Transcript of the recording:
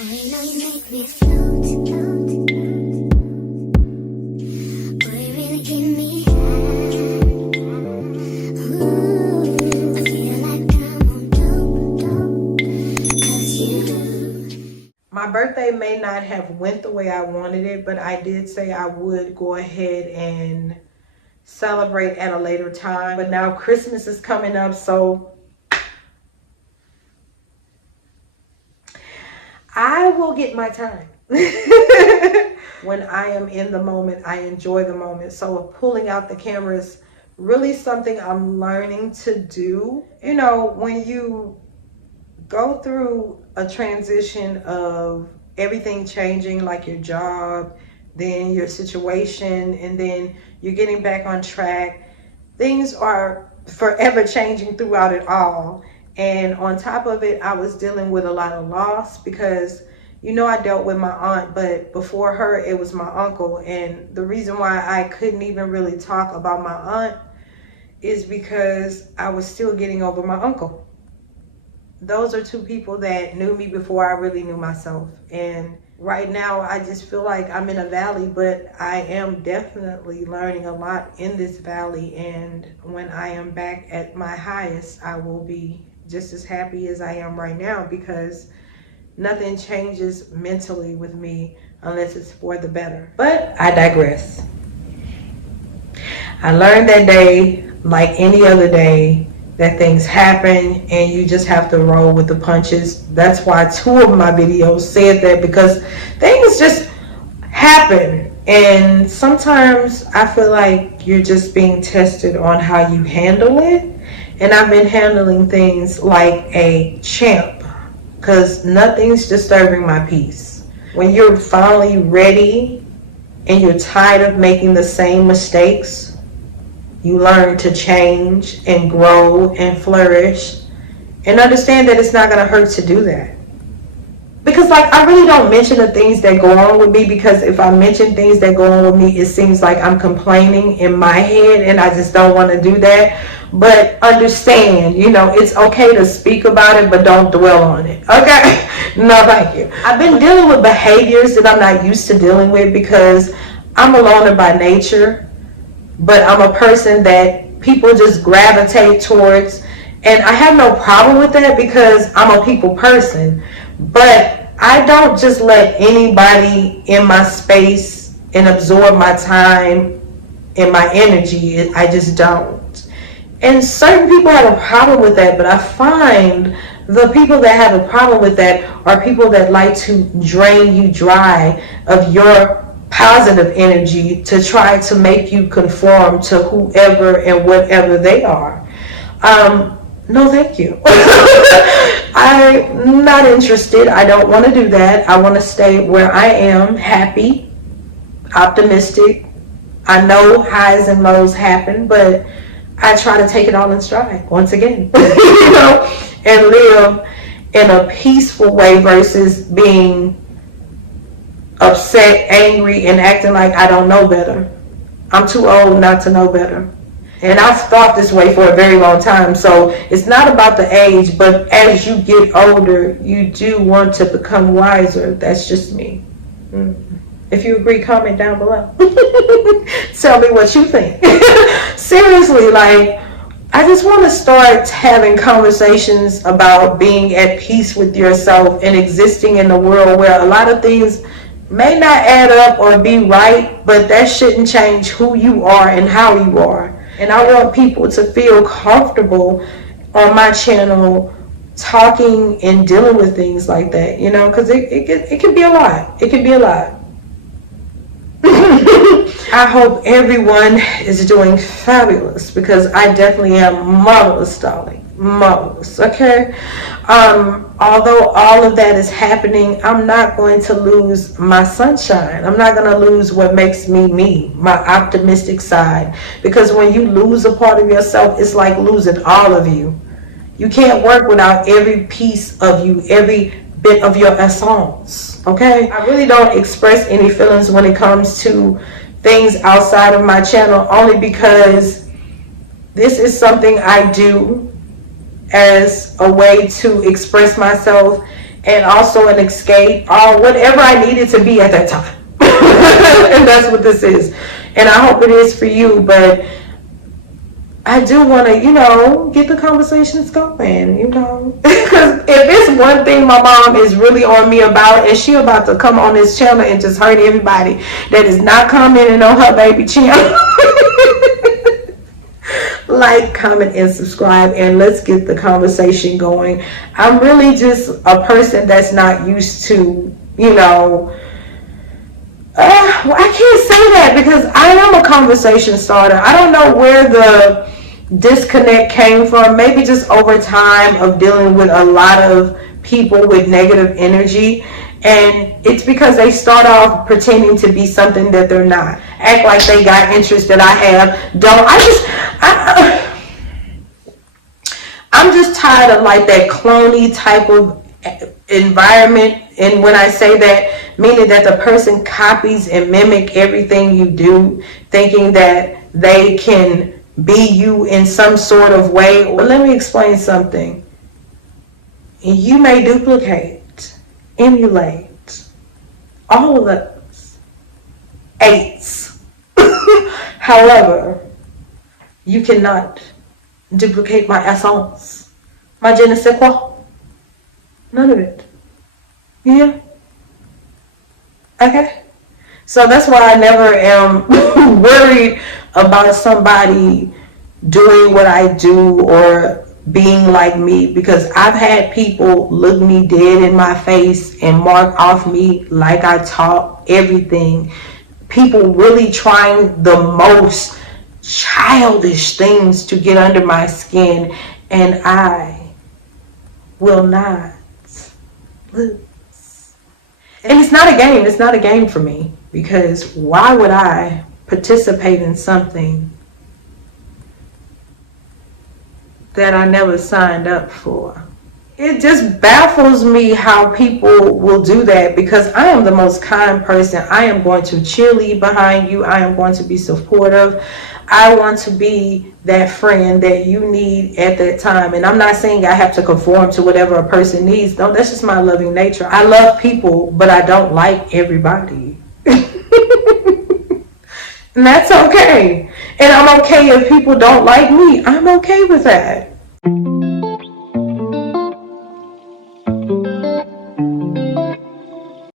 you know you make me float, boy, you really give me high. Ooh, I feel like I'm on dope, 'cause you. My birthday may not have went the way I wanted it, but I did say I would go ahead and celebrate at a later time. But now Christmas is coming up, so I will get my time. When I am in the moment, I enjoy the moment. So pulling out the camera is really something I'm learning to do. You know, when you go through a transition of everything changing, like your job, then your situation, and then you're getting back on track, things are forever changing throughout it all. And on top of it, I was dealing with a lot of loss because, you know, I dealt with my aunt, but before her, it was my uncle. And the reason why I couldn't even really talk about my aunt is because I was still getting over my uncle. Those are two people that knew me before I really knew myself. And right now, I just feel like I'm in a valley, but I am definitely learning a lot in this valley. And when I am back at my highest, I will be just as happy as I am right now, because nothing changes mentally with me unless it's for the better. But I digress. I learned that day, like any other day, that things happen and you just have to roll with the punches. That's why 2 of my videos said that, because things just happen. And sometimes I feel like you're just being tested on how you handle it. And I've been handling things like a champ, because nothing's disturbing my peace. When you're finally ready and you're tired of making the same mistakes, you learn to change and grow and flourish, and understand that it's not going to hurt to do that. Because like, I really don't mention the things that go on with me, because if I mention things that go on with me, it seems like I'm complaining in my head, and I just don't want to do that. But understand, you know, it's okay to speak about it, but don't dwell on it. Okay? No, thank you. I've been dealing with behaviors that I'm not used to dealing with, because I'm a loner by nature, but I'm a person that people just gravitate towards. And I have no problem with that, because I'm a people person. But I don't just let anybody in my space and absorb my time and my energy. I just don't. And certain people have a problem with that, but I find the people that have a problem with that are people that like to drain you dry of your positive energy to try to make you conform to whoever and whatever they are. No, thank you. I'm not interested. I don't want to do that. I want to stay where I am, happy, optimistic. I know highs and lows happen, but I try to take it all in stride once again, you know, and live in a peaceful way versus being upset, angry, and acting like I don't know better. I'm too old not to know better. And I've thought this way for a very long time. So it's not about the age, but as you get older, you do want to become wiser. That's just me. If you agree, comment down below. Tell me what you think. Seriously, like, I just want to start having conversations about being at peace with yourself and existing in a world where a lot of things may not add up or be right, but that shouldn't change who you are and how you are. And I want people to feel comfortable on my channel talking and dealing with things like that, you know, because it can be a lot. It can be a lot. I hope everyone is doing fabulous, because I definitely am marvelous, darling. Marvelous, okay? Although all of that is happening, I'm not going to lose my sunshine. I'm not going to lose what makes me me, my optimistic side. Because when you lose a part of yourself, it's like losing all of you. You can't work without every piece of you, every bit of your essence, okay? I really don't express any feelings when it comes to things outside of my channel, only because this is something I do as a way to express myself and also an escape, or whatever I needed to be at that time. And that's what this is. And I hope it is for you, but I do want to, get the conversations going, Because if it's one thing my mom is really on me about, and she about to come on this channel and just hurt everybody that is not commenting on her baby channel. Like, comment, and subscribe, and let's get the conversation going. I'm really just a person that's not used to, I can't say that because I am a conversation starter. I don't know where the disconnect came from. Maybe just over time of dealing with a lot of people with negative energy. And it's because they start off pretending to be something that they're not. Act like they got interest that I have. I'm just tired of like that cloney type of environment. And when I say that, meaning that the person copies and mimic everything you do, thinking that they can be you in some sort of way. Well, let me explain something. You may duplicate, emulate, all of those eights. However, you cannot duplicate my essence, my je ne sais quoi. None of it. Yeah. Okay. So that's why I never am worried about somebody doing what I do or being like me, because I've had people look me dead in my face and mark off me like I talk, everything. People really trying the most childish things to get under my skin, and I will not lose. And it's not a game. It's not a game for me, because why would I participate in something that I never signed up for? It just baffles me how people will do that, because I am the most kind person. I am going to cheerlead behind you. I am going to be supportive. I want to be that friend that you need at that time. And I'm not saying I have to conform to whatever a person needs. No, that's just my loving nature. I love people, but I don't like everybody. And that's okay. And I'm okay if people don't like me. I'm okay with that.